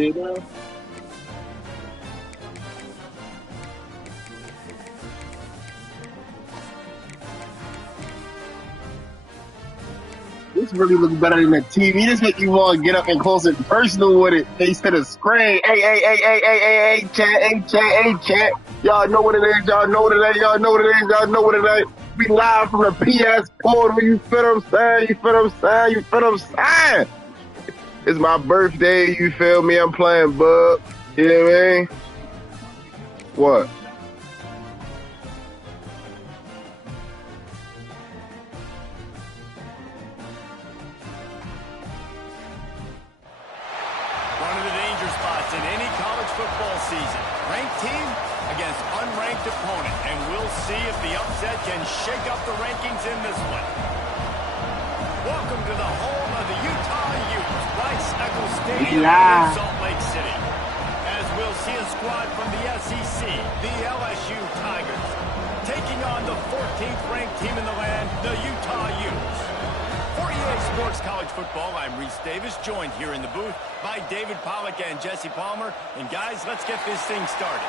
You know? This really looks better than the TV. This make you want to get up and close and personal with it instead of screen. Hey, chat. Y'all know what it is. Y'all know what it is. Y'all know what it is. Y'all know what it is. We live from the PS portal. You feel what I'm saying? You feel what I'm saying? You feel what I'm saying? It's my birthday. You feel me? I'm playing bug. You know what I mean? What? One of the danger spots in any college football season. Ranked team against unranked opponent. And we'll see if the upset can shake up the rankings in this one. Welcome to the home of the Utah Utes, Rice-Eccles Stadium in Salt Lake City. As we'll see a squad from the SEC, the LSU Tigers, taking on the 14th ranked team in the land, the Utah Utes. For EA Sports College Football, I'm Reese Davis, joined here in the booth by David Pollack and Jesse Palmer. And guys, let's get this thing started.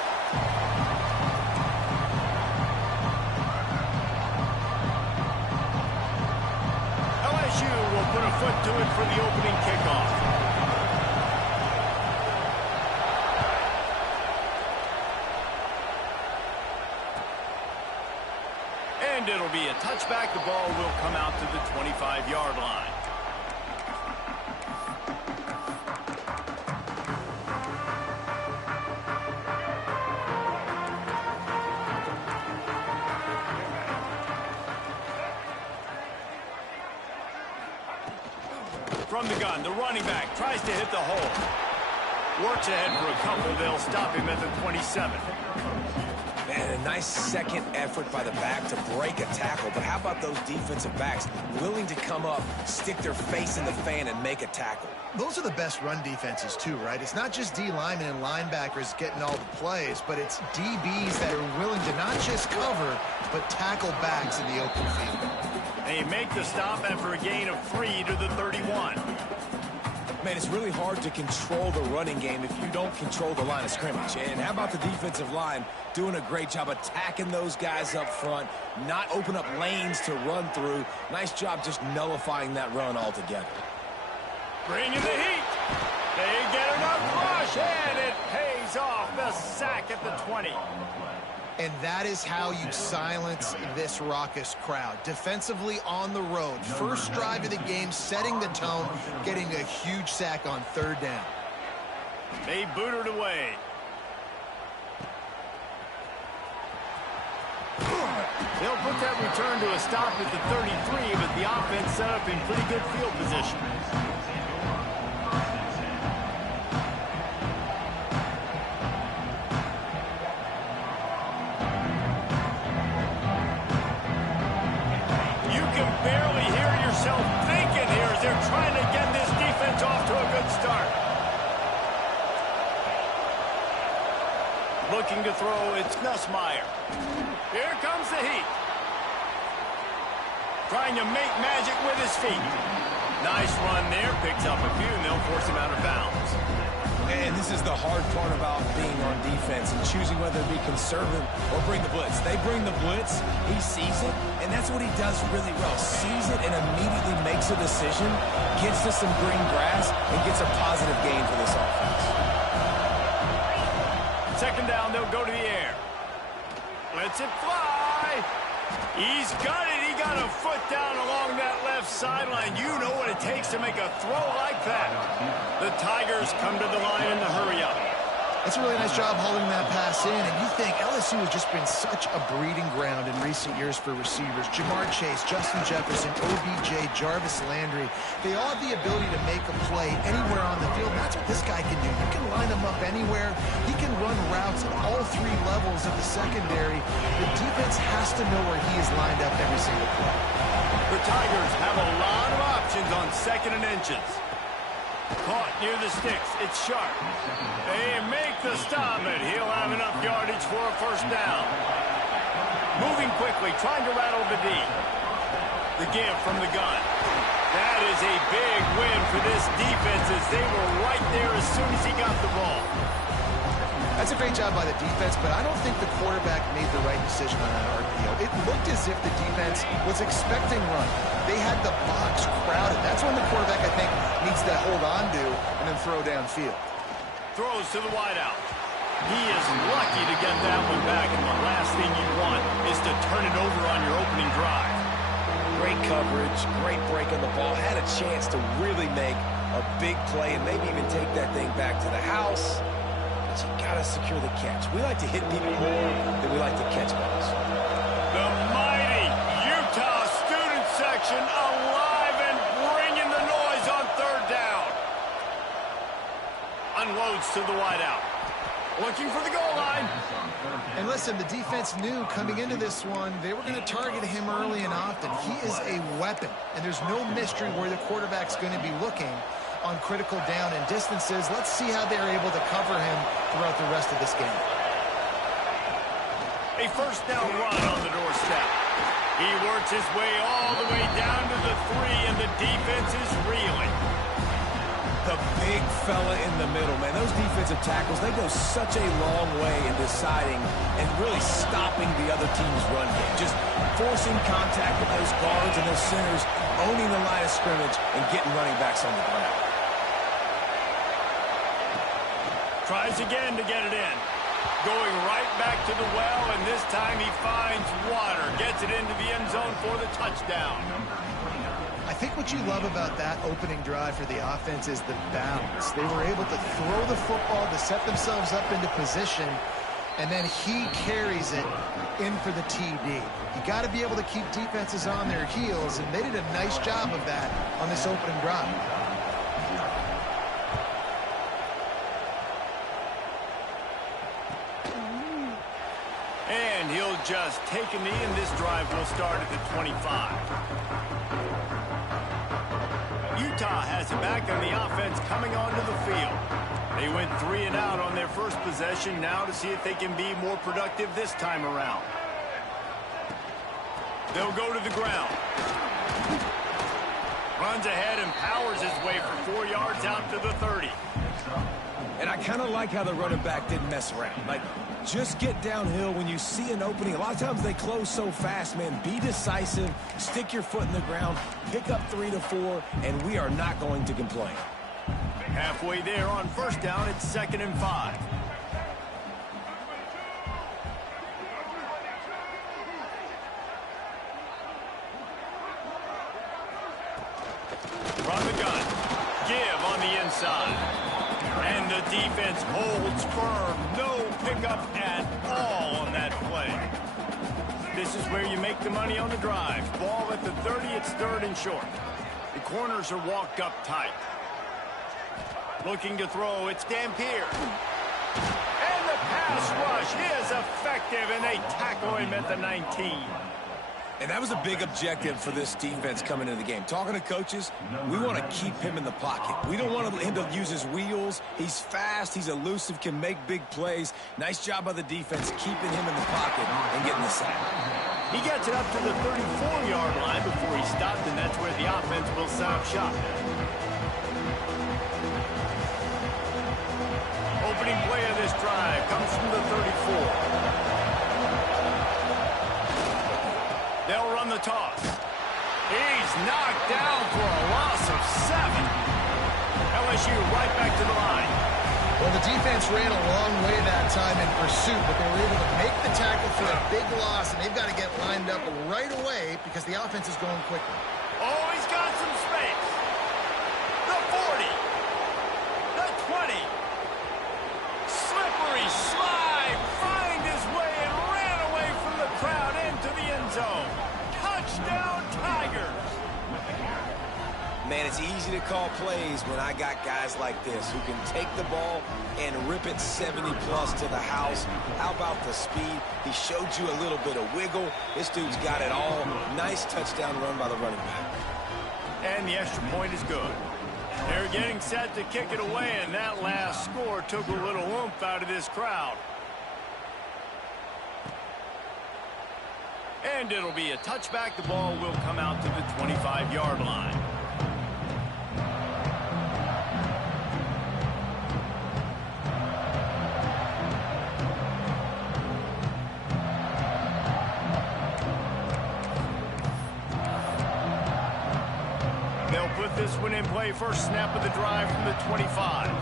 LSU will put a foot to it for the opening kickoff. And it'll be a touchback. The ball will come out to the 25-yard line. From the gun, the running back tries to hit the hole. Works ahead for a couple. They'll stop him at the 27. And a nice second effort by the back to break a tackle. But how about those defensive backs willing to come up, stick their face in the fan, and make a tackle? Those are the best run defenses, too, right? It's not just D linemen and linebackers getting all the plays, but it's DBs that are willing to not just cover, but tackle backs in the open field. They make the stop after a gain of 3 to the 31. Man, it's really hard to control the running game if you don't control the line of scrimmage. And how about the defensive line doing a great job attacking those guys up front, not open up lanes to run through. Nice job just nullifying that run altogether. Bringing the heat. They get enough rush, and it pays off. The sack at the 20. And that is how you silence this raucous crowd. Defensively on the road. First drive of the game, setting the tone, getting a huge sack on third down. They boot it away. They'll put that return to a stop at the 33, but the offense set up in pretty good field position. Barely hear yourself thinking here as they're trying to get this defense off to a good start. Looking to throw, it's Nussmeier. Here comes the heat. Trying to make magic with his feet. Nice run there, picks up a few, and they'll force him out of bounds. And this is the hard part about being on defense and choosing whether to be conservative or bring the blitz. They bring the blitz, he sees it, and that's what he does really well. Sees it and immediately makes a decision, gets to some green grass, and gets a positive gain for this offense. Second down, they'll go to the air. Lets it fly. He's got it. He got a foot down along that left sideline. You know what it takes to make a throw like that. The Tigers come to the line in the hurry up. That's a really nice job holding that pass in, and you think LSU has just been such a breeding ground in recent years for receivers. Jamar Chase, Justin Jefferson, OBJ, Jarvis Landry, they all have the ability to make a play anywhere on the field. That's what this guy can do. You can line him up anywhere. He can run routes at all three levels of the secondary. The defense has to know where he is lined up every single play. The Tigers have a lot of options on second and inches. Caught near the sticks. It's Sharp. They make the stop, and he'll have enough yardage for a first down. Moving quickly, trying to rattle the D. The give from the gun. That is a big win for this defense as they were right there as soon as he got the ball. That's a great job by the defense, but I don't think the quarterback made the right decision on that RPO. It looked as if the defense was expecting run. They had the box crowded. That's when the quarterback, I think, needs to hold on to and then throw downfield. Throws to the wideout. He is lucky to get that one back, and the last thing you want is to turn it over on your opening drive. Great coverage, great break on the ball. Had a chance to really make a big play and maybe even take that thing back to the house. But you got to secure the catch. We like to hit people more than we like to catch balls. The mighty Utah student section alive and bringing the noise on third down. Unloads to the wideout. Looking for the goal line. And listen, the defense knew coming into this one, they were going to target him early and often. He is a weapon, and there's no mystery where the quarterback's going to be looking on critical down and distances. Let's see how they're able to cover him throughout the rest of this game. A first down run on the doorstep. He works his way all the way down to the 3, and the defense is reeling. The big fella in the middle, man. Those defensive tackles, they go such a long way in deciding and really stopping the other team's run game. Just forcing contact with those guards and those centers, owning the line of scrimmage, and getting running backs on the ground. Tries again to get it in. Going right back to the well, and this time he finds water. Gets it into the end zone for the touchdown. I think what you love about that opening drive for the offense is the balance. They were able to throw the football to set themselves up into position, and then he carries it in for the TD. You got to be able to keep defenses on their heels, and they did a nice job of that on this opening drive. And he'll just take a knee, and this drive will start at the 25. Utah has it back on the offense coming onto the field. They went 3 and out on their first possession, now to see if they can be more productive this time around. They'll go to the ground. Runs ahead and powers his way for 4 yards out to the 30. And I kind of like how the running back didn't mess around. Like, just get downhill when you see an opening. A lot of times they close so fast, man. Be decisive, stick your foot in the ground, pick up 3 to 4, and we are not going to complain. Halfway there on first down, it's 2nd and 5. From the gun, give on the inside. And the defense holds firm. No pickup at all on that play. This is where you make the money on the drive. Ball at the 30, it's 3rd and short. The corners are walked up tight. Looking to throw, it's Dampier. And the pass rush is effective, and they tackle him at the 19. And that was a big objective for this defense coming into the game. Talking to coaches, we want to keep him in the pocket. We don't want him to use his wheels. He's fast, he's elusive, can make big plays. Nice job by the defense keeping him in the pocket and getting the sack. He gets it up to the 34-yard line before he stopped, and that's where the offense will set up shop. Opening play of this drive comes from the 34. They'll run the toss. He's knocked down for a loss of 7. LSU right back to the line. Well, the defense ran a long way that time in pursuit, but they were able to make the tackle for a big loss, and they've got to get lined up right away because the offense is going quickly. Oh, he's got some space. The 40. The 20. Slippery slide. Find his way and ran away from the crowd into the end zone. Touchdown, Tigers. Man, it's easy to call plays when I got guys like this who can take the ball and rip it 70-plus to the house. How about the speed? He showed you a little bit of wiggle. This dude's got it all. Nice touchdown run by the running back. And the extra point is good. They're getting set to kick it away, and that last score took a little oomph out of this crowd. And it'll be a touchback. The ball will come out to the 25-yard line. one in play. First snap of the drive from the 25.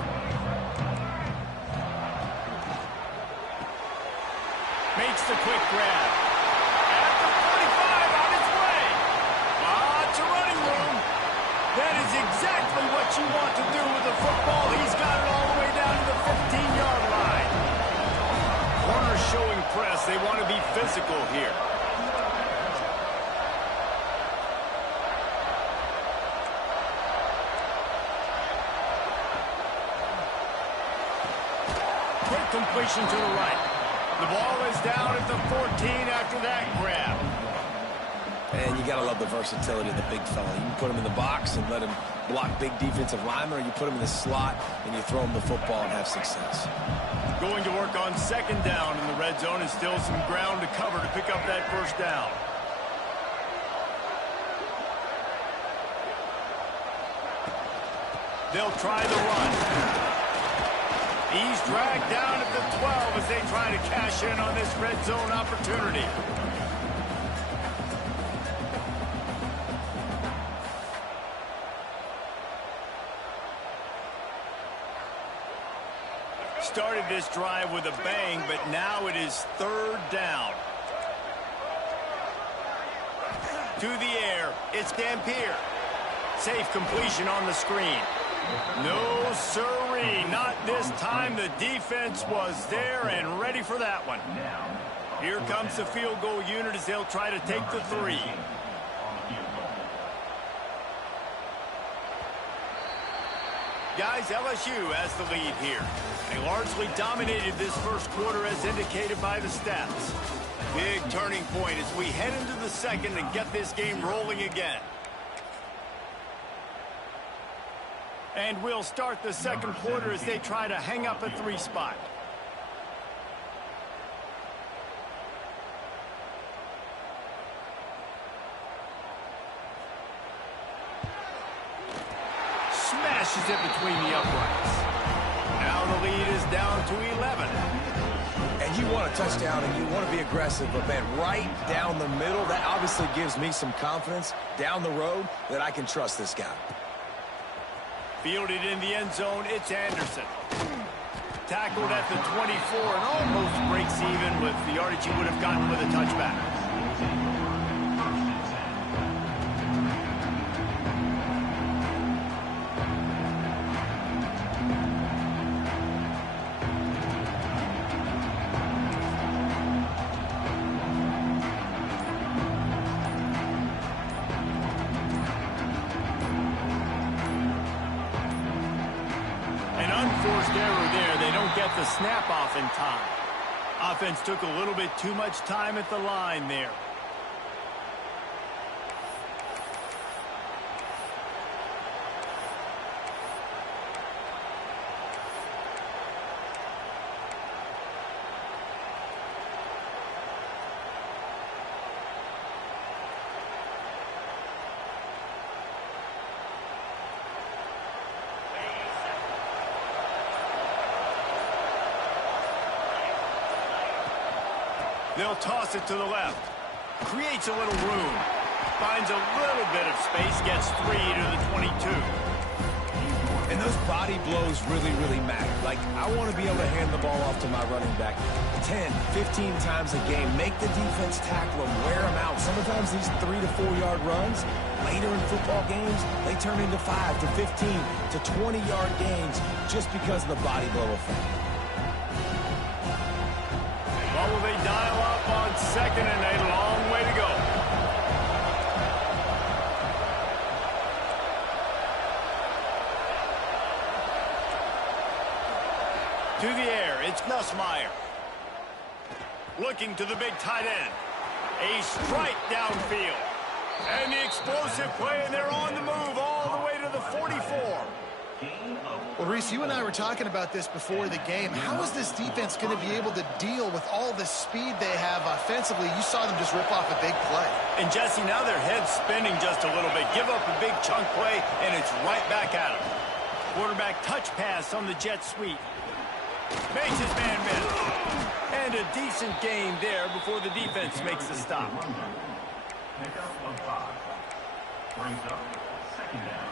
Makes the quick grab. At the 45, on its way. Lots of running room. That is exactly what you want to do with the football. He's got it all the way down to the 15-yard line. Corners showing press. They want to be physical here. Quick completion to the right. The ball is down at the 14 after that grab. And you got to love the versatility of the big fella. You can put him in the box and let him block big defensive linemen, or you put him in the slot and you throw him the football and have success. Going to work on second down in the red zone, and still some ground to cover to pick up that first down. They'll try the run. He's dragged down at the 12 as they try to cash in on this red zone opportunity. Started this drive with a bang, but now it is third down. To the air, it's Dampier. Safe completion on the screen. No, sirree, not this time. The defense was there and ready for that one. Here comes the field goal unit as they'll try to take the 3. Guys, LSU has the lead here. They largely dominated this first quarter as indicated by the stats. Big turning point as we head into the second and get this game rolling again. And we'll start the second quarter as they try to hang up a 3 spot. Smashes it between the uprights. Now the lead is down to 11. And you want a touchdown and you want to be aggressive, but man, right down the middle, that obviously gives me some confidence down the road that I can trust this guy. Fielded in the end zone, it's Anderson. Tackled at the 24 and almost breaks even with the yardage he would have gotten with a touchback. Unforced error there. They don't get the snap off in time. Offense took a little bit too much time at the line there. They'll toss it to the left. Creates a little room. Finds a little bit of space. Gets 3 to the 22. And those body blows really, really matter. Like, I want to be able to hand the ball off to my running back 10, 15 times a game. Make the defense tackle them, wear them out. Sometimes these 3 to 4 yard runs, later in football games, they turn into 5 to 15 to 20 yard gains just because of the body blow effect. Well, will they dial up on second and a long way to go? To the air, it's Nussmeier. Looking to the big tight end. A strike downfield. And the explosive play, and they're on the move all the way to the 44. Well, Reese, you and I were talking about this before the game. How is this defense going to be able to deal with all the speed they have offensively? You saw them just rip off a big play. And, Jesse, now their head's spinning just a little bit. Give up a big chunk play, and it's right back at them. Quarterback touch pass on the jet sweep. Makes his man miss. And a decent game there before the defense makes the stop. Pickup of 5. Brings up second down.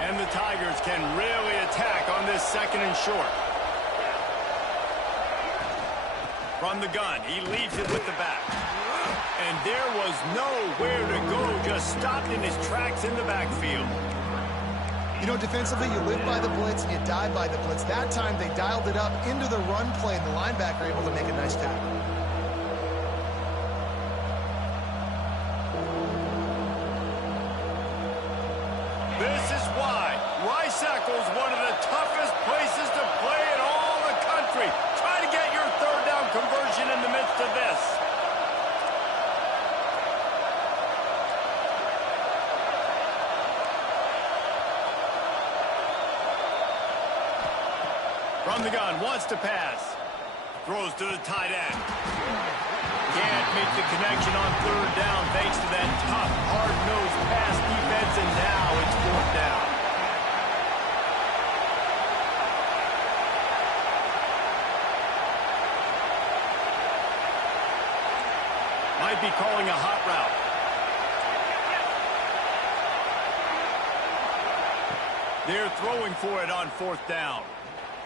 And the Tigers can really attack on this 2nd and short. From the gun, he leaves it with the back. And there was nowhere to go, just stopped in his tracks in the backfield. You know, defensively, you live by the blitz and you die by the blitz. That time, they dialed it up into the run play, and the linebacker able to make a nice tackle. This is why Rice-Eccles, one of the toughest places to play in all the country. Try to get your 3rd down conversion in the midst of this. From the gun, wants to pass. Throws to the tight end. Can't make the connection on 3rd down thanks to that tough, hard-nosed pass defense, and now it's 4th down. Might be calling a hot route. They're throwing for it on 4th down.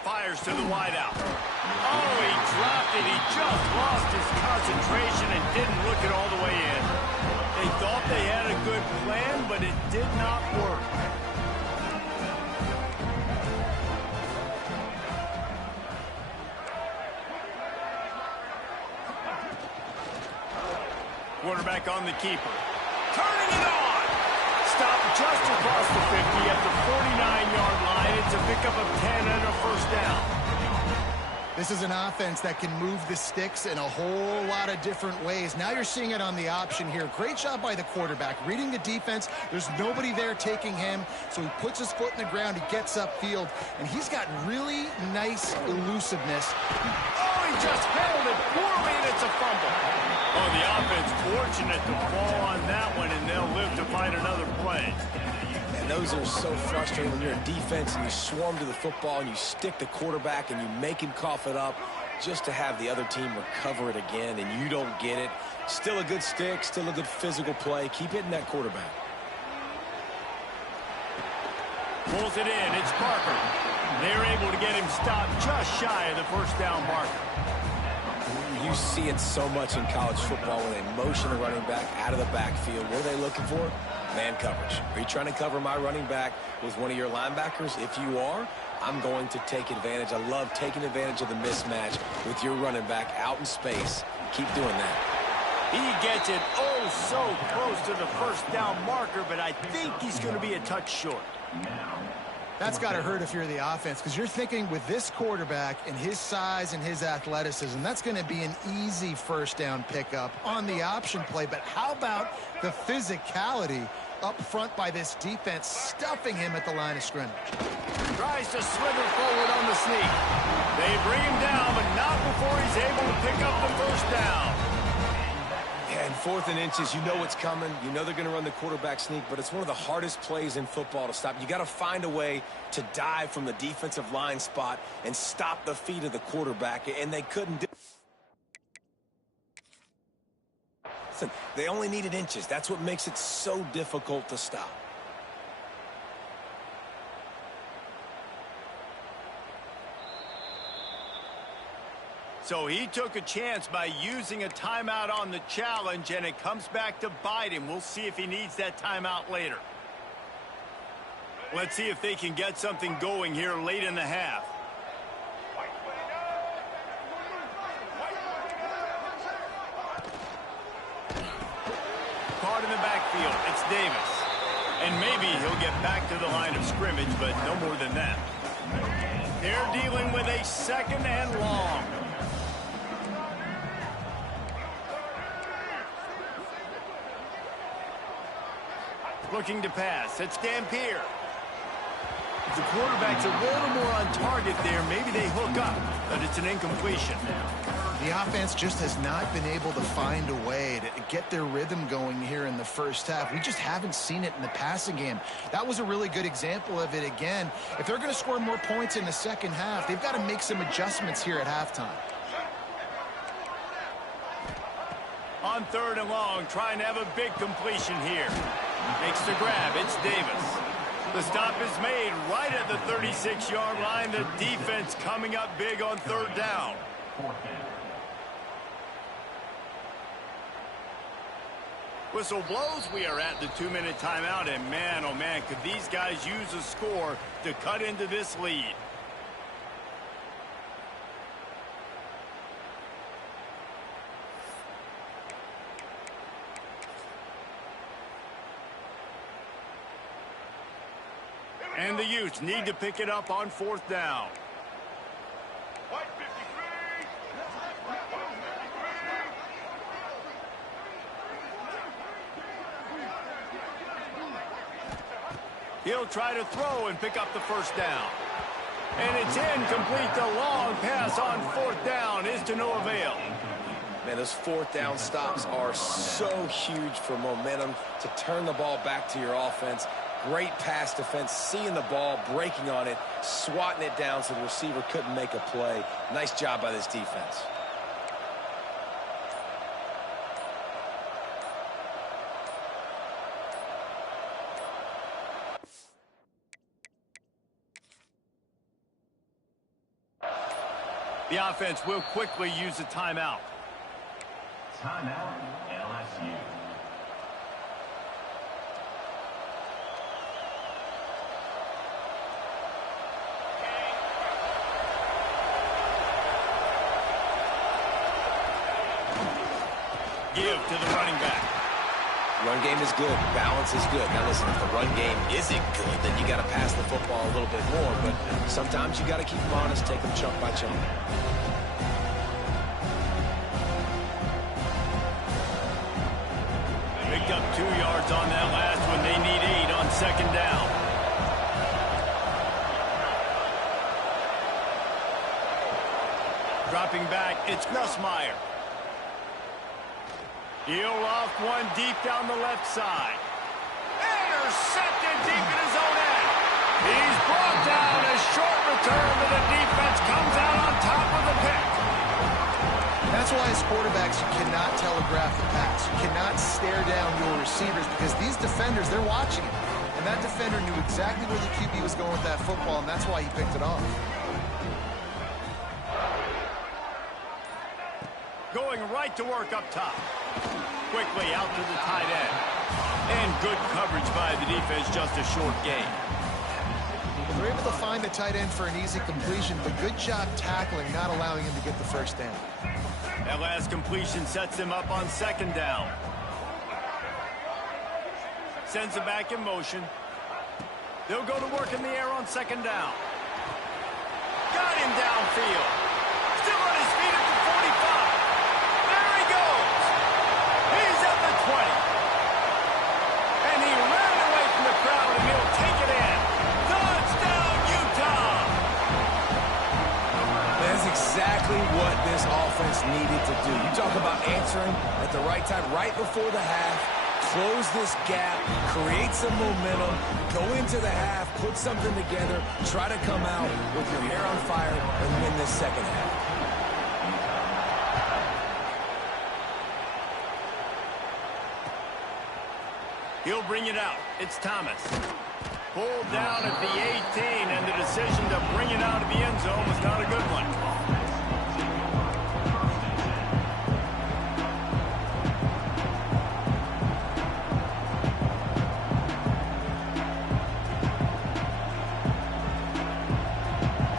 Fires to the wideout. Oh, he dropped it. He just lost his concentration and didn't look it all the way in. They thought they had a good plan, but it did not work. Quarterback on the keeper. Turning it on! Stopped just across the 50 at the 49-yard line. It's a pickup of 10 and a 1st down. This is an offense that can move the sticks in a whole lot of different ways. Now you're seeing it on the option here. Great job by the quarterback. Reading the defense, there's nobody there taking him, so he puts his foot in the ground, he gets upfield, and he's got really nice elusiveness. Oh, he just handled it poorly, and it's a fumble. Oh, the offense fortunate to fall on that one, and they'll live to fight another play. And those are so frustrating when you're in defense and you swarm to the football and you stick the quarterback and you make him cough it up just to have the other team recover it again, and you don't get it. Still a good stick, still a good physical play. Keep hitting that quarterback. Pulls it in. It's Parker. They're able to get him stopped just shy of the 1st down marker. You see it so much in college football when they motion a running back out of the backfield. What are they looking for? Man coverage. Are you trying to cover my running back with one of your linebackers? If you are, I'm going to take advantage. I love taking advantage of the mismatch with your running back out in space. Keep doing that. He gets it oh so close to the 1st down marker, but I think he's going to be a touch short. That's got to hurt if you're the offense, because you're thinking with this quarterback and his size and his athleticism, that's going to be an easy 1st down pickup on the option play. But how about the physicality up front by this defense, stuffing him at the line of scrimmage? Tries to slither forward on the sneak. They bring him down, but not before he's able to pick up the 1st down. Yeah, and 4th and inches, you know what's coming. You know they're going to run the quarterback sneak, but it's one of the hardest plays in football to stop. You got to find a way to dive from the defensive line spot and stop the feet of the quarterback, and they couldn't do it. Listen, they only needed inches. That's what makes it so difficult to stop. So he took a chance by using a timeout on the challenge, and it comes back to bite him. We'll see if he needs that timeout later. Let's see if they can get something going here late in the half. Caught in the backfield. It's Davis. And maybe he'll get back to the line of scrimmage, but no more than that. They're dealing with a 2nd and long. Looking to pass. It's Dampier. If the quarterback's a little more on target there, maybe they hook up, but it's an incompletion. The offense just has not been able to find a way to get their rhythm going here in the 1st half. We just haven't seen it in the passing game. That was a really good example of it again. If they're going to score more points in the 2nd half, they've got to make some adjustments here at halftime. On 3rd and long, trying to have a big completion here. Makes the grab. It's Davis. The stop is made right at the 36-yard line. The defense coming up big on third down. Whistle blows. We are at the 2-minute timeout, and man, oh man, could these guys use a score to cut into this lead. And the Utes need to pick it up on fourth down. He'll try to throw and pick up the first down. And it's incomplete. The long pass on fourth down is to no avail. Man, those fourth down stops are so huge for momentum to turn the ball back to your offense. Great pass defense, seeing the ball, breaking on it, swatting it down so the receiver couldn't make a play. Nice job by this defense. The offense will quickly use a timeout. Timeout, LSU. Give to the running back. Run game is good. Balance is good. Now listen, if the run game isn't good, then you got to pass the football a little bit more. But sometimes you got to keep them honest, take them chunk by chunk. Picked up 2 yards on that last one. They need 8 on second down. Dropping back, it's Nussmeier. He'll loft one deep down the left side. Intercepted deep in his own end. He's brought down. A short return, but the defense comes out on top of the pick. That's why as quarterbacks, you cannot telegraph the pass. You cannot stare down your receivers because these defenders, they're watching it. And that defender knew exactly where the QB was going with that football, and that's why he picked it off. Going right to work up top. Quickly out to the tight end. And good coverage by the defense, just a short gain. Well, they're able to find the tight end for an easy completion, but good job tackling, not allowing him to get the first down. That last completion sets him up on second down. Sends him back in motion. They'll go to work in the air on second down. Got him downfield. Still on his feet at the 45. There he goes. He's at the 20. And he ran away from the crowd, and he'll take it in. Touchdown, Utah! That's exactly what this offense needed to do. You talk about answering at the right time, right before the half, close this gap, create some momentum, go into the half, put something together, try to come out with your hair on fire and win this second half. He'll bring it out. It's Thomas. Pulled down at the 18, and the decision to bring it out of the end zone was not a good one.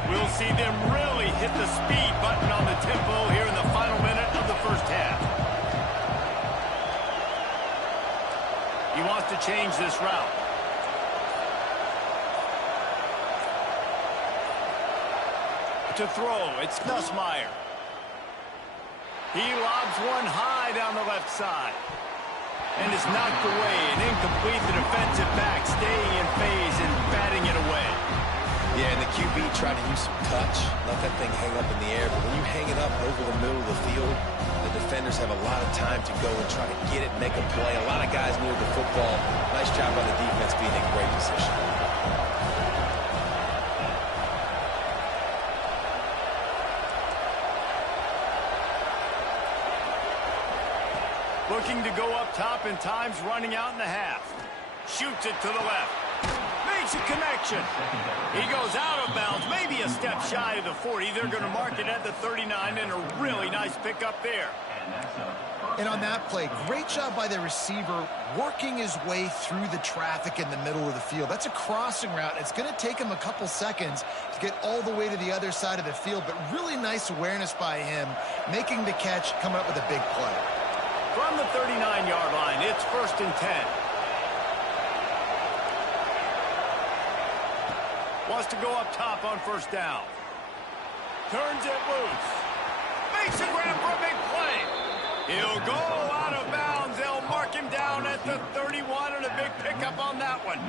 We'll see them really hit the speed button on the tempo here in the final minute of the first half. He wants to change this route. To throw, it's Nussmeier. He lobs one high down the left side. And is knocked away and incomplete. The defensive back staying in phase and batting it away. Yeah, and the QB tried to use some touch, let that thing hang up in the air. But when you hang it up over the middle of the field, the defenders have a lot of time to go and try to get it, make a play. A lot of guys near the football. Nice job by the defense being in great position. Looking to go up top, and time's running out in the half. Shoots it to the left. Makes makes a connection. He goes out of bounds, maybe a step shy of the 40. They're going to mark it at the 39, and a really nice pickup there. And on that play, great job by the receiver working his way through the traffic in the middle of the field. That's a crossing route. It's going to take him a couple seconds to get all the way to the other side of the field, but really nice awareness by him, making the catch, coming up with a big play. From the 39-yard line, it's 1st and 10. Wants to go up top on 1st down. Turns it loose. Makes a grab for a big play. He'll go out of bounds. They'll mark him down at the 31, and a big pickup on that one.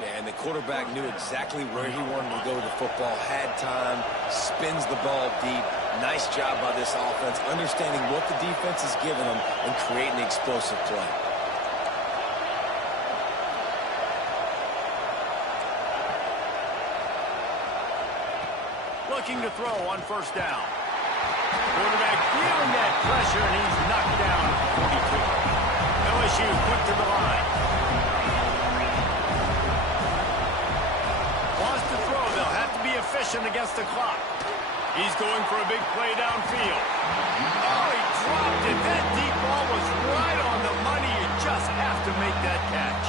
Yeah, and the quarterback knew exactly where he wanted to go with the football, had time, spins the ball deep. Nice job by this offense, understanding what the defense is giving them and creating an explosive play. Looking to throw on 1st down. Quarterback feeling that pressure, and he's knocked down at the 42. LSU quick to the line. Wants to throw. They'll have to be efficient against the clock. He's going for a big play downfield. Oh, he dropped it. That deep ball was right on the money. You just have to make that catch.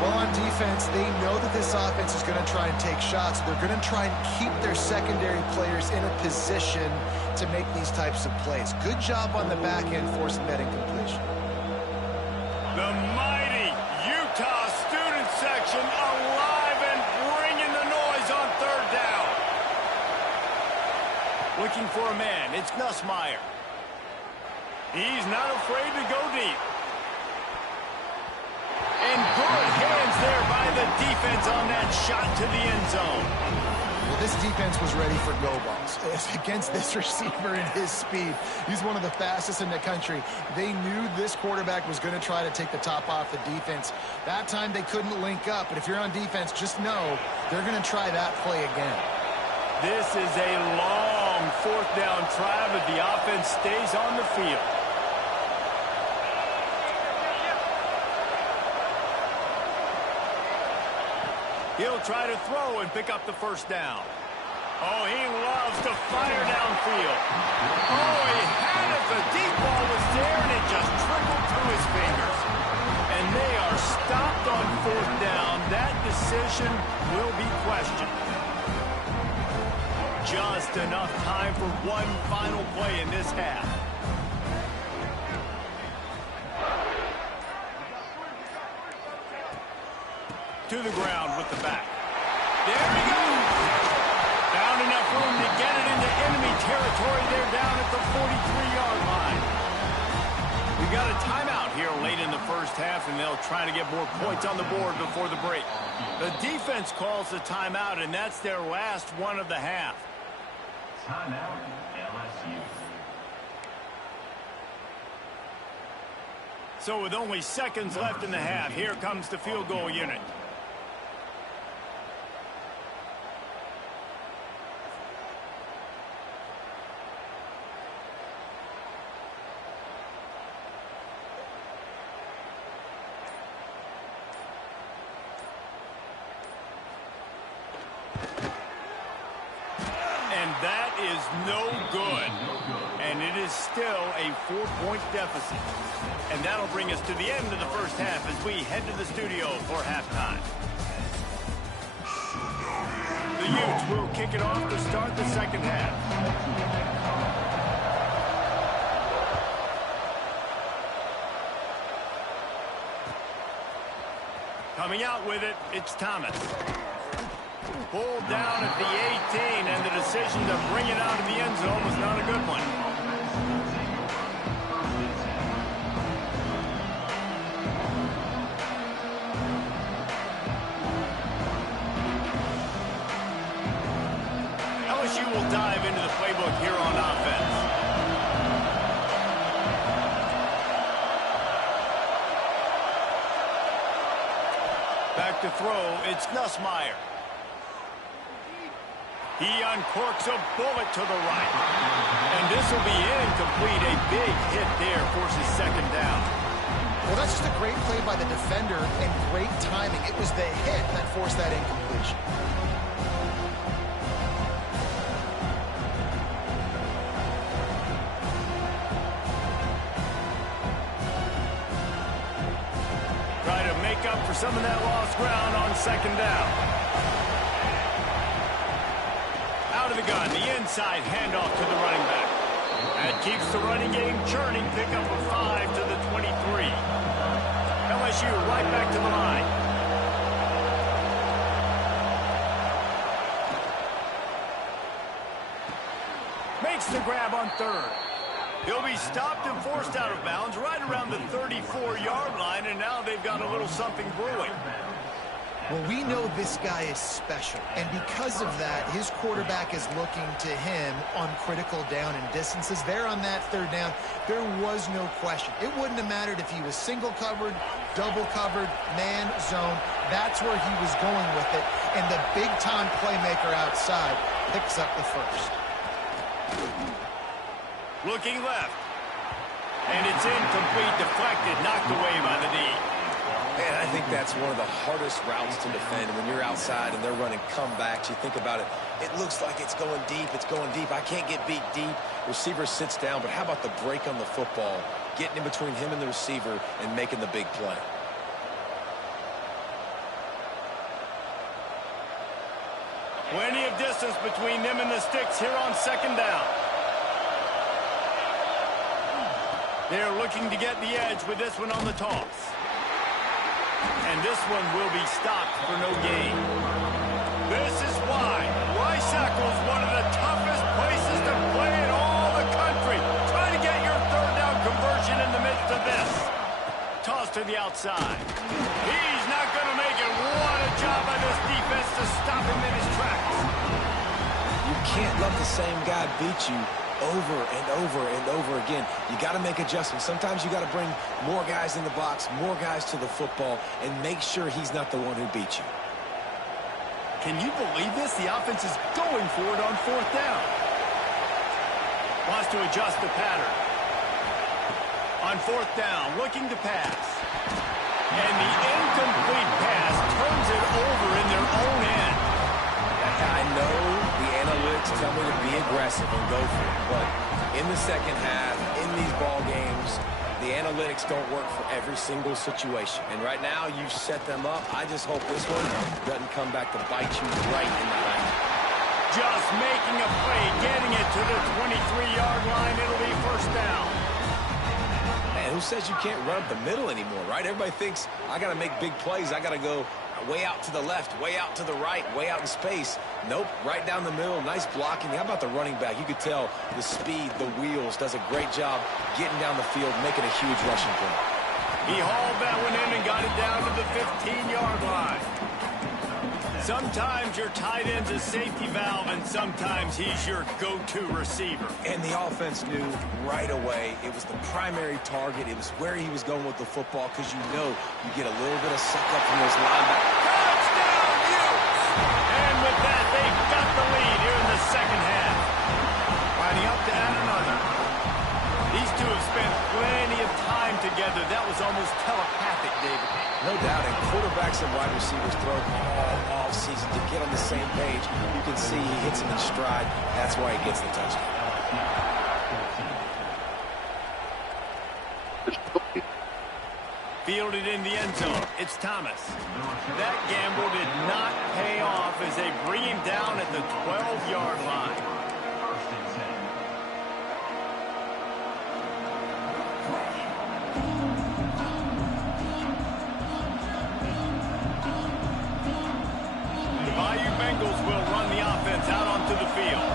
Well, on defense, they know that this offense is going to try and take shots. They're going to try and keep their secondary players in a position to make these types of plays. Good job on the back end forcing that incompletion. The mighty Utah student section alive and bringing the noise on 3rd down. Looking for a man. It's Nussmeier. He's not afraid to go deep. And good hands there by the defense on that shot to the end zone. Well, this defense was ready for go balls. Against this receiver and his speed, he's one of the fastest in the country. They knew this quarterback was going to try to take the top off the defense. That time they couldn't link up, but if you're on defense, just know they're going to try that play again. This is a long 4th down try, but the offense stays on the field. He'll try to throw and pick up the 1st down. Oh, he loves to fire downfield. Oh, he had it. The deep ball was there, and it just trickled through his fingers. And they are stopped on 4th down. That decision will be questioned. Just enough time for one final play in this half. To the ground with the back. There he goes. Found enough room to get it into enemy territory. They're down at the 43-yard line. We got a timeout here late in the 1st half, and they'll try to get more points on the board before the break. The defense calls the timeout, and that's their last one of the half. Timeout, LSU. So with only seconds left in the half, here comes the field goal unit. That is no good. And it is still a 4-point deficit. And that'll bring us to the end of the 1st half as we head to the studio for halftime. The Utes will kick it off to start the 2nd half. Coming out with it, it's Thomas. Pulled down at the 18, and the decision to bring it out of the end zone was not a good one. LSU will dive into the playbook here on offense. Back to throw, it's Nussmeier. He uncorks a bullet to the right. And this will be incomplete. A big hit there forces 2nd down. Well, that's Just a great play by the defender and great timing. It was the hit that forced that incompletion. Try to make up for some of that lost ground on second down. Out of the gun, the inside handoff to the running back. That keeps the running game churning. Pick up a 5 to the 23. LSU right back to the line. Makes the grab on third. He'll be stopped and forced out of bounds right around the 34-yard line, and now they've got a little something brewing. Well, we know this guy is special, and because of that, his quarterback is looking to him on critical down and distances. There on that third down, there was no question. It wouldn't have mattered if he was single covered, double covered, man, zone. That's where he was going with it, and the big-time playmaker outside picks up the first. Looking left. And it's incomplete, deflected, knocked away by the D. Man, I think that's one of the hardest routes to defend. When you're outside and they're running comebacks, you think about it, it looks like it's going deep, I can't get beat deep. Receiver sits down, but how about the break on the football? Getting in between him and the receiver and making the big play. Plenty of distance between them and the sticks here on second down. They're looking to get the edge with this one on the toss. And this one will be stopped for no gain. This is why Rice-Eccles is one of the toughest places to play in all the country. Try to get your third down conversion in the midst of this. Toss to the outside. He's not going to make it. What a job by this defense to stop him in his tracks. You can't let the same guy beat you over and over and over again. You got to make adjustments. Sometimes you got to bring more guys in the box, more guys to the football, and make sure he's not the one who beat you. Can you believe this? The offense is going for it on fourth down. Wants to adjust the pattern. On fourth down, looking to pass. And the incomplete pass turns it over in their own end. I know the analytics tell me to be aggressive and go for it, but in the second half, in these ball games, the analytics don't work for every single situation. And right now, you've set them up. I just hope this one doesn't come back to bite you right in the eye. Just making a play, getting it to the 23-yard line. It'll be first down. Man, who says you can't run up the middle anymore, right? Everybody thinks, I got to make big plays. I got to go way out to the left, way out to the right, way out in space. Nope, right down the middle, nice blocking. How about the running back? You could tell the speed, the wheels, does a great job getting down the field, making a huge rushing play. He hauled that one in and got it down to the 15-yard line. Sometimes your tight end's a safety valve, and sometimes he's your go-to receiver. And the offense knew right away it was the primary target. It was where he was going with the football, because you know you get a little bit of suck up from those linebackers. Touchdown, Utes! And with that, they've got the lead here in the second half. Lining up to add another. These two have spent plenty of time together. That was almost telepathic, David. No doubt, and quarterbacks and wide receivers throw all season to get on the same page. You can see he hits him in stride. That's why he gets the touchdown. Fielded in the end zone. It's Thomas. That gamble did not pay off as they bring him down at the 12-yard line. Bengals will run the offense out onto the field.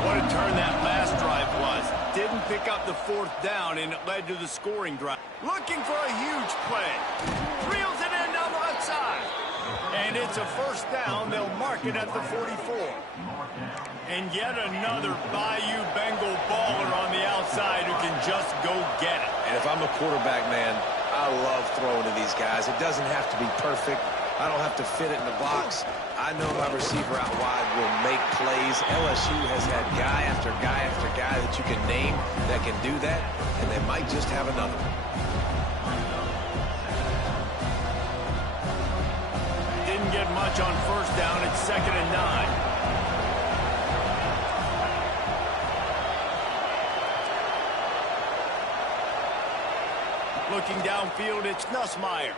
What a turn that last drive was. Didn't pick up the fourth down, and it led to the scoring drive. Looking for a huge play. Reels it in down the left side. And it's a first down. They'll mark it at the 44. And yet another Bayou Bengal baller on the outside who can just go get it. And if I'm a quarterback, man, I love throwing to these guys. It doesn't have to be perfect. I don't have to fit it in the box. I know my receiver out wide will make plays. LSU has had guy after guy after guy that you can name that can do that, and they might just have another. didn't get much on first down. It's 2nd and 9. Looking downfield, it's Nussmeier.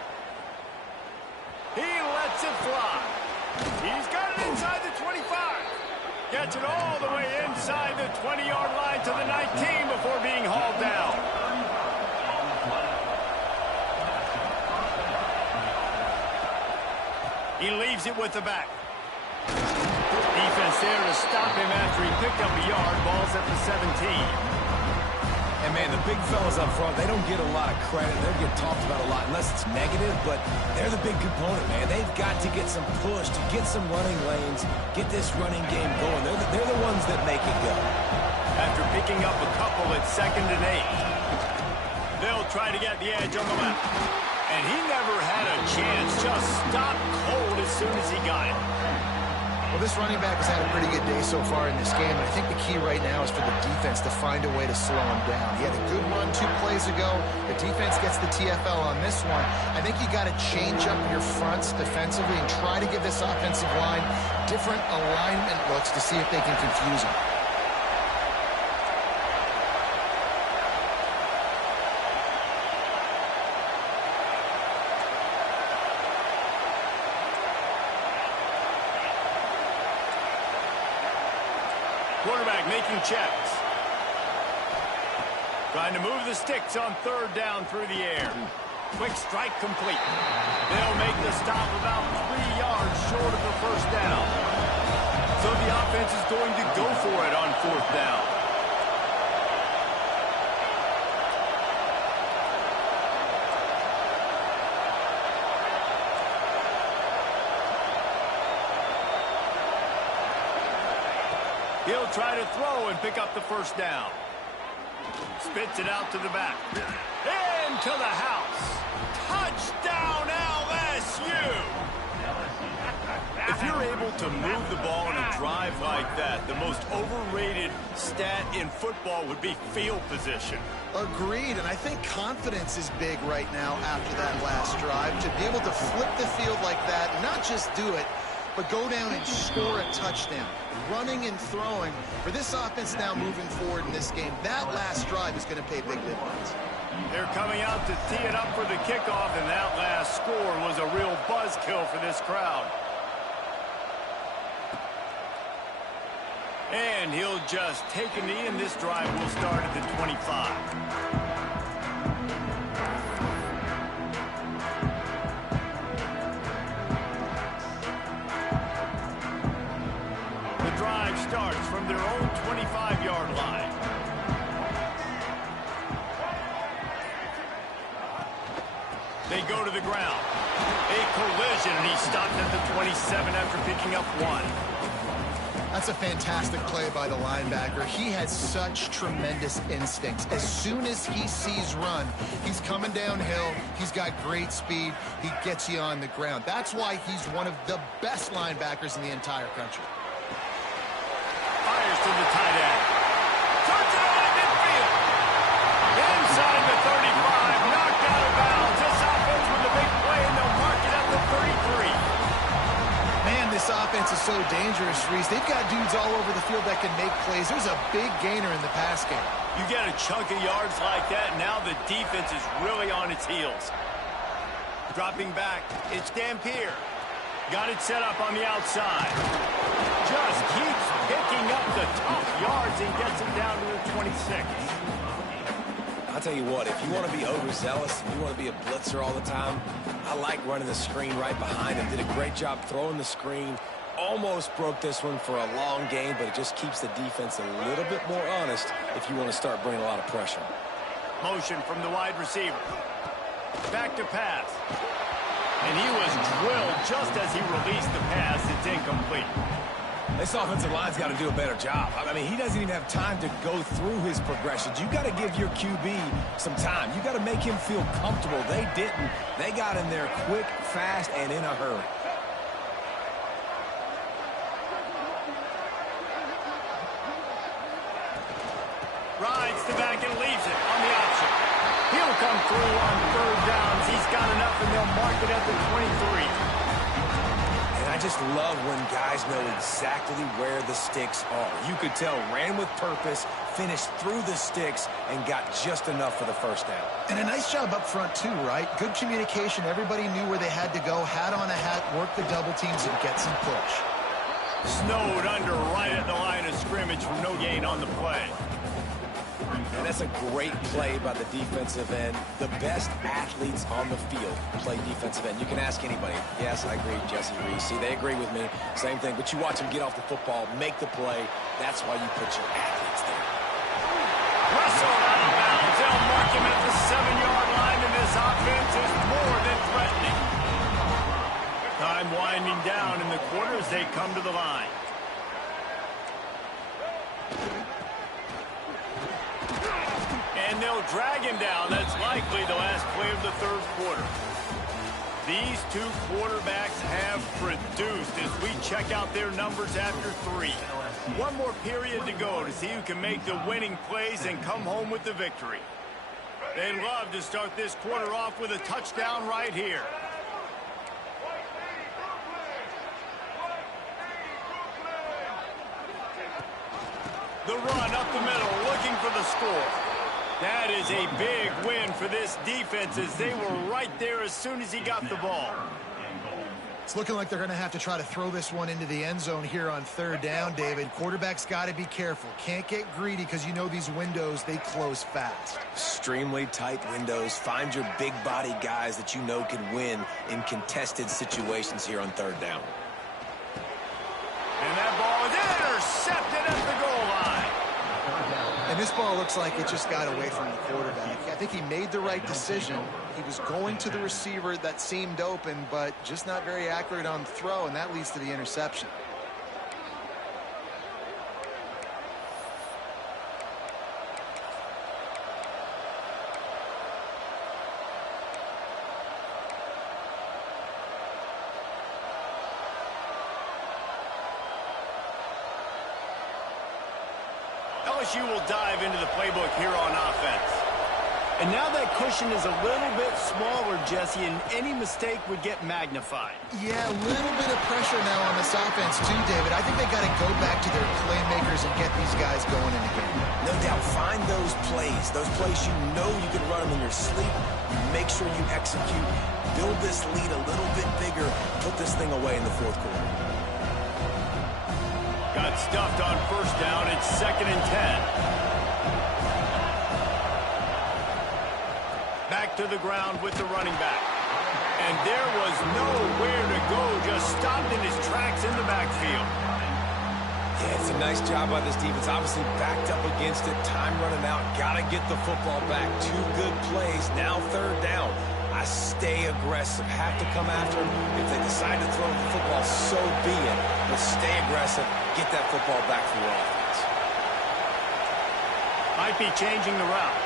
He lets it fly. He's got it inside the 25. Gets it all the way inside the 20-yard line to the 19 before being hauled down. He leaves it with the back. Defense there to stop him after he picked up a yard. Ball's at the 17. And, man, the big fellas up front, they don't get a lot of credit. They get talked about a lot unless it's negative, but they're the big component, man. They've got to get some push, to get some running lanes, get this running game going. They're the ones that make it go. After picking up a couple, it's 2nd and 8. They'll try to get the edge on the left. And he never had a chance. Just stopped cold as soon as he got it. Well, this running back has had a pretty good day so far in this game, and I think the key right now is for the defense to find a way to slow him down. He had a good run 2 plays ago. The defense gets the TFL on this one. I think you got to change up your fronts defensively and try to give this offensive line different alignment looks to see if they can confuse him. Quarterback making checks. Trying to move the sticks on 3rd down through the air. Quick strike complete. They'll make the stop about 3 yards short of the 1st down. So the offense is going to go for it on 4th down. He'll try to throw and pick up the 1st down. Spits it out to the back. Into the house. Touchdown, LSU! If you're able to move the ball in a drive like that, the most overrated stat in football would be field position. Agreed, and I think confidence is big right now after that last drive. To be able to flip the field like that, not just do it, but go down and score a touchdown. Running and throwing. For this offense now moving forward in this game, that last drive is going to pay big dividends. They're coming out to tee it up for the kickoff, and that last score was a real buzzkill for this crowd. And he'll just take a knee, and this drive will start at the 25. Starts from their own 25-yard line. They go to the ground. A collision, and he stopped at the 27 after picking up 1. That's a fantastic play by the linebacker. He has such tremendous instincts. As soon as he sees run, he's coming downhill. He's got great speed. He gets you on the ground. That's why he's one of the best linebackers in the entire country. Fires to the tight end. Turns it on midfield. Inside the 35. Knocked out of bounds. This offense with a big play, and they'll mark it at the 33. Man, this offense is so dangerous, Reese. They've got dudes all over the field that can make plays. There's a big gainer in the pass game. You get a chunk of yards like that, now the defense is really on its heels. Dropping back, it's Dampier. Got it set up on the outside. Just keeps picking up the tough yards and gets it down to the 26. I'll tell you what, if you want to be overzealous and you want to be a blitzer all the time, I like running the screen right behind him. Did a great job throwing the screen. Almost broke this one for a long game, but it just keeps the defense a little bit more honest if you want to start bringing a lot of pressure. Motion from the wide receiver. Back to pass. And he was drilled just as he released the pass. It's incomplete. This offensive line's got to do a better job. I mean, he doesn't even have time to go through his progressions. You got to give your QB some time. You got to make him feel comfortable. They didn't. They got in there quick, fast, and in a hurry. Rides the back and leaves it on the option. He'll come through on 3rd downs. He's got enough, and they'll mark it at the 23. love when guys know exactly where the sticks are. You could tell ran with purpose, finished through the sticks, and got just enough for the first down. And a nice job up front too, right? Good communication. Everybody knew where they had to go. Hat on a hat, work the double teams, and get some push. Snowed under right at the line of scrimmage for no gain on the play. And that's a great play by the defensive end. The best athletes on the field play defensive end. You can ask anybody. Yes, I agree, Jesse Reese. See, they agree with me. Same thing. But you watch them get off the football, make the play. That's why you put your athletes there. Russell out of bounds. They'll mark him at the 7-yard line, and this offense is more than threatening. Time winding down in the quarter as they come to the line. And they'll drag him down. That's likely the last play of the third quarter. These two quarterbacks have produced as we check out their numbers after 3. One more period to go to see who can make the winning plays and come home with the victory. They'd love to start this quarter off with a touchdown right here. The run up the middle, looking for the score. That is a big win for this defense as they were right there as soon as he got the ball. It's looking like they're going to have to try to throw this one into the end zone here on third down, David. Quarterback's got to be careful. Can't get greedy because you know these windows, they close fast. Extremely tight windows. Find your big body guys that you know can win in contested situations here on third down. And that ball is intercepted at the goal line. And this ball looks like it just got away from the quarterback. I think he made the right decision. He was going to the receiver that seemed open, but just not very accurate on the throw, and that leads to the interception. LSU will dive into the playbook here on offense. And now that cushion is a little bit smaller, Jesse, and any mistake would get magnified. Yeah, a little bit of pressure now on this offense too, David. I think they got to go back to their playmakers and get these guys going in the game. No doubt, find those plays you know you can run them in your sleep. Make sure you execute. Build this lead a little bit bigger. Put this thing away in the fourth quarter. Got stuffed on first down. It's 2nd and 10. Back to the ground with the running back. And there was nowhere to go. Just stopped in his tracks in the backfield. Yeah, it's a nice job by this defense. Obviously backed up against it. Time running out. Got to get the football back. 2 good plays. Now third down. I stay aggressive. Have to come after him. If they decide to throw the football, so be it. But stay aggressive. Get that football back for your offense. Might be changing the route.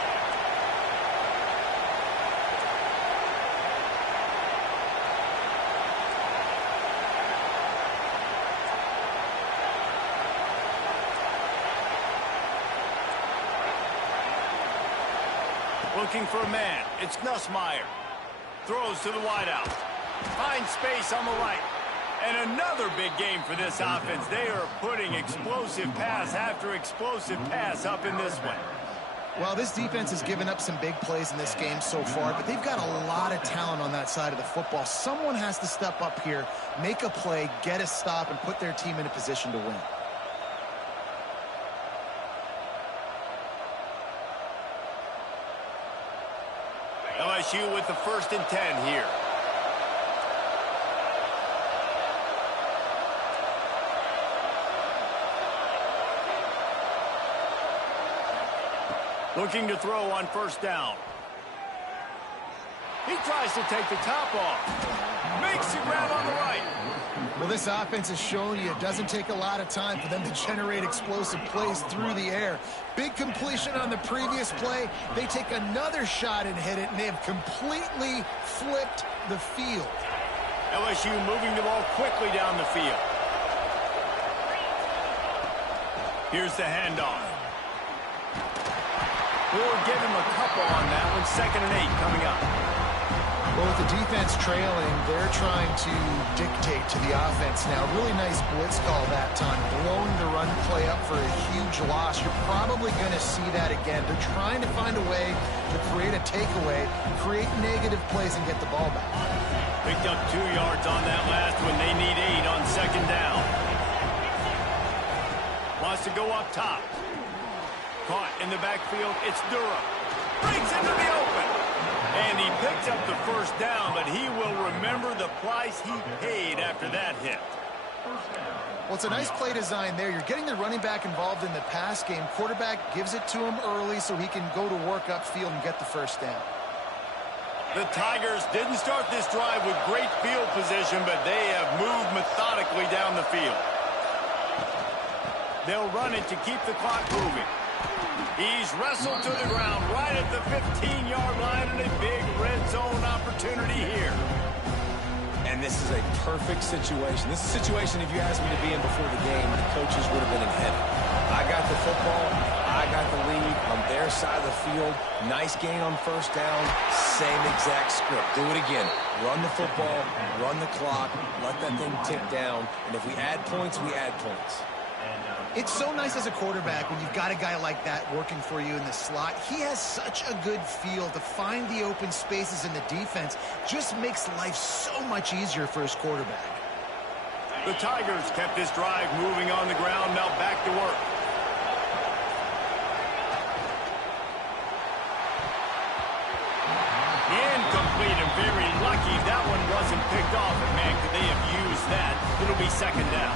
Looking for a man. It's Nussmeier. Throws to the wideout. Finds space on the right. And another big game for this offense. They are putting explosive pass after explosive pass up in this one. Well, this defense has given up some big plays in this game so far, but they've got a lot of talent on that side of the football. Someone has to step up here, make a play, get a stop, and put their team in a position to win. LSU with the 1st and 10 here. Looking to throw on first down. He tries to take the top off. Makes the grab on the right. Well, this offense has shown you it doesn't take a lot of time for them to generate explosive plays through the air. Big completion on the previous play. They take another shot and hit it, and they have completely flipped the field. LSU moving the ball quickly down the field. Here's the handoff. We'll give him a couple on that one. 2nd and 8 coming up. Well, with the defense trailing, they're trying to dictate to the offense now. Really nice blitz call that time, blowing the run play up for a huge loss. You're probably going to see that again. They're trying to find a way to create a takeaway, create negative plays, and get the ball back. Picked up 2 yards on that last one. They need 8 on second down. Wants to go up top. Caught in the backfield. It's Durham. Breaks into the open. And he picks up the first down, but he will remember the price he paid after that hit. Well, it's a nice play design there. You're getting the running back involved in the pass game. Quarterback gives it to him early so he can go to work upfield and get the first down. The Tigers didn't start this drive with great field position, but they have moved methodically down the field. They'll run it to keep the clock moving. He's wrestled to the ground right at the 15-yard line, and a big red zone opportunity here. And this is a perfect situation. This is a situation, if you asked me to be in before the game, the coaches would have been in heaven. I got the football. I got the lead on their side of the field. Nice gain on first down. Same exact script. Do it again. Run the football, run the clock, let that thing tick down. And if we add points, we add points. It's so nice as a quarterback when you've got a guy like that working for you in the slot. He has such a good feel to find the open spaces in the defense. Just makes life so much easier for his quarterback. The Tigers kept this drive moving on the ground. Now back to work. Incomplete, and very lucky that one wasn't picked off. And man, could they have used that? It'll be second down.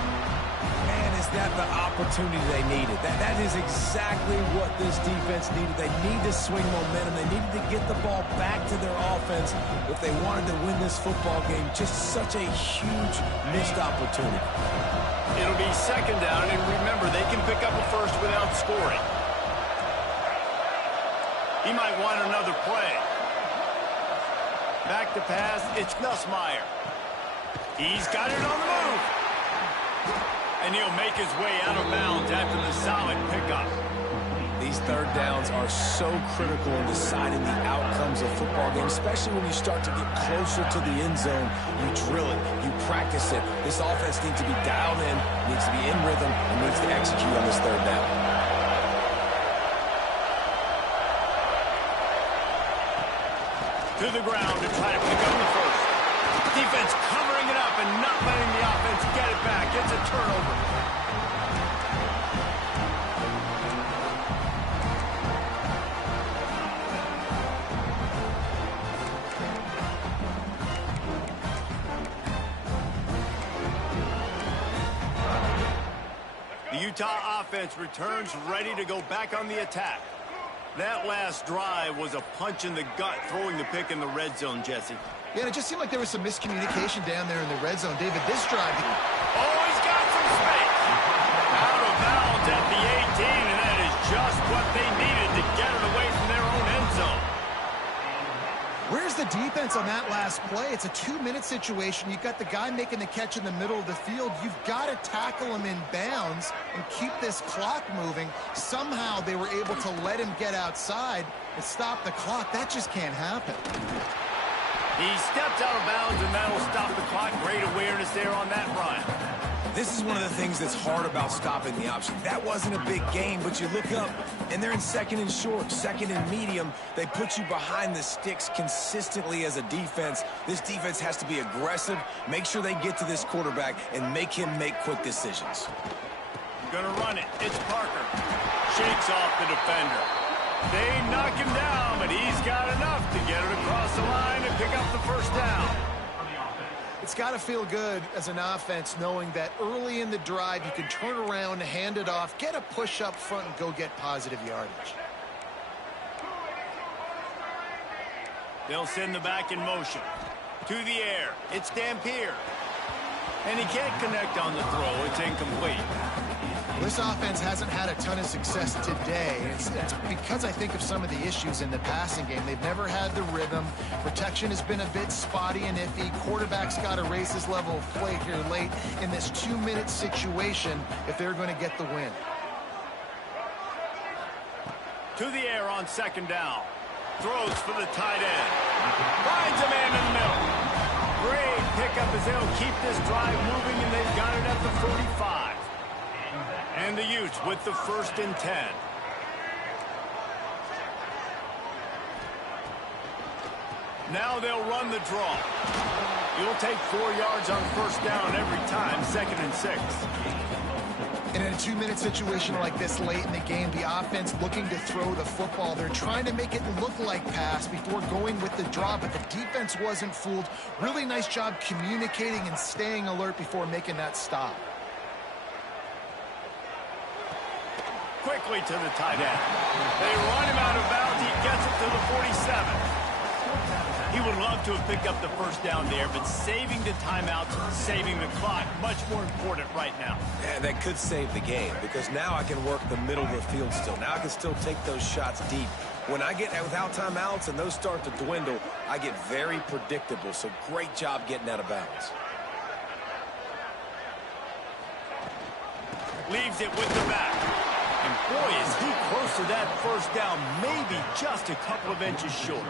Is that the opportunity they needed? That is exactly what this defense needed. They need to swing momentum. They needed to get the ball back to their offense if they wanted to win this football game. Just such a huge missed opportunity. It'll be second down, and remember, they can pick up a first without scoring. He might want another play. Back to pass, it's Nussmeier. He's got it on the move. And he'll make his way out of bounds after the solid pickup. These third downs are so critical in deciding the outcomes of football games, especially when you start to get closer to the end zone. You drill it, you practice it. This offense needs to be dialed in, needs to be in rhythm, and needs to execute on this third down. To the ground to try to pick up the first. Defense covering it up and not letting the offense get it back. It's a turnover. The Utah offense returns ready to go back on the attack. That last drive was a punch in the gut, throwing the pick in the red zone, Jesse. Yeah, and it just seemed like there was some miscommunication down there in the red zone. David, this drive... Oh, he's got some space. Out of bounds at the 18, and that is just what they needed to get it away from their own end zone. Where's the defense on that last play? It's a 2-minute situation. You've got the guy making the catch in the middle of the field. You've got to tackle him in bounds and keep this clock moving. Somehow they were able to let him get outside and stop the clock. That just can't happen. He stepped out of bounds, and that'll stop the clock. Great awareness there on that run. This is one of the things that's hard about stopping the option. That wasn't a big game, but you look up, and they're in second and short, second and medium. They put you behind the sticks consistently as a defense. This defense has to be aggressive, make sure they get to this quarterback, and make him make quick decisions. Gonna run it. It's Parker. Shakes off the defender. They knock him down, but he's got enough to get it across the line and pick up the first down. It's got to feel good as an offense knowing that early in the drive you can turn around, hand it off, get a push up front, and go get positive yardage. They'll send the back in motion. To the air. It's Dampier. And he can't connect on the throw. It's incomplete. This offense hasn't had a ton of success today. It's because I think of some of the issues in the passing game. They've never had the rhythm. Protection has been a bit spotty and iffy. Quarterback's got to raise his level of play here late in this 2-minute situation if they're going to get the win. To the air on second down. Throws for the tight end. Finds a man in the as they'll keep this drive moving, and they've got it at the 45. And the Utes with the 1st and 10. Now they'll run the draw. You'll take 4 yards on 1st down every time, 2nd and 6. And in a 2-minute situation like this late in the game, the offense looking to throw the football. They're trying to make it look like pass before going with the draw, but the defense wasn't fooled. Really nice job communicating and staying alert before making that stop. Quickly to the tight end. They run him out of bounds. He gets it to the 47. He would love to have picked up the 1st down there, but saving the timeouts, saving the clock, much more important right now. Yeah, that could save the game, because now I can work the middle of the field still. Now I can still take those shots deep. When I get without timeouts and those start to dwindle, I get very predictable. So great job getting out of bounds. Leaves it with the back. And boy, is he close to that 1st down, maybe just a couple of inches short.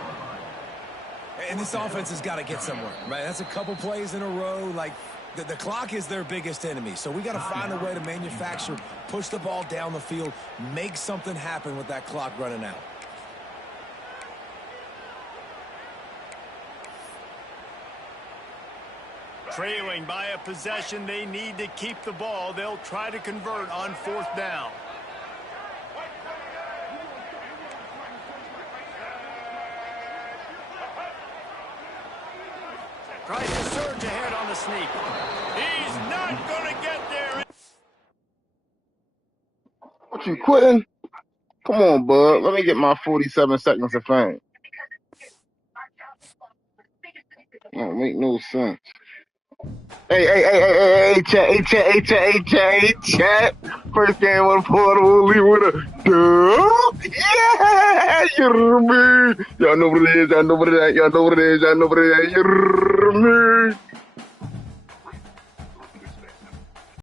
And this offense has got to get somewhere, right? That's a couple plays in a row. Like, the clock is their biggest enemy. So we got to find a way to manufacture, push the ball down the field, make something happen with that clock running out. Trailing by a possession, they need to keep the ball. They'll try to convert on 4th down. Tries to surge ahead on the sneak. He's not going to get there. What, you quitting? Come on, bud. Let me get my 47 seconds of fame. Don't make no sense. Hey, chat. First game on the portal, leave with a dub. Yeah, you hear me? Y'all know what it is, y'all know what it is, y'all know what it is, y'all know what it is, you hear me?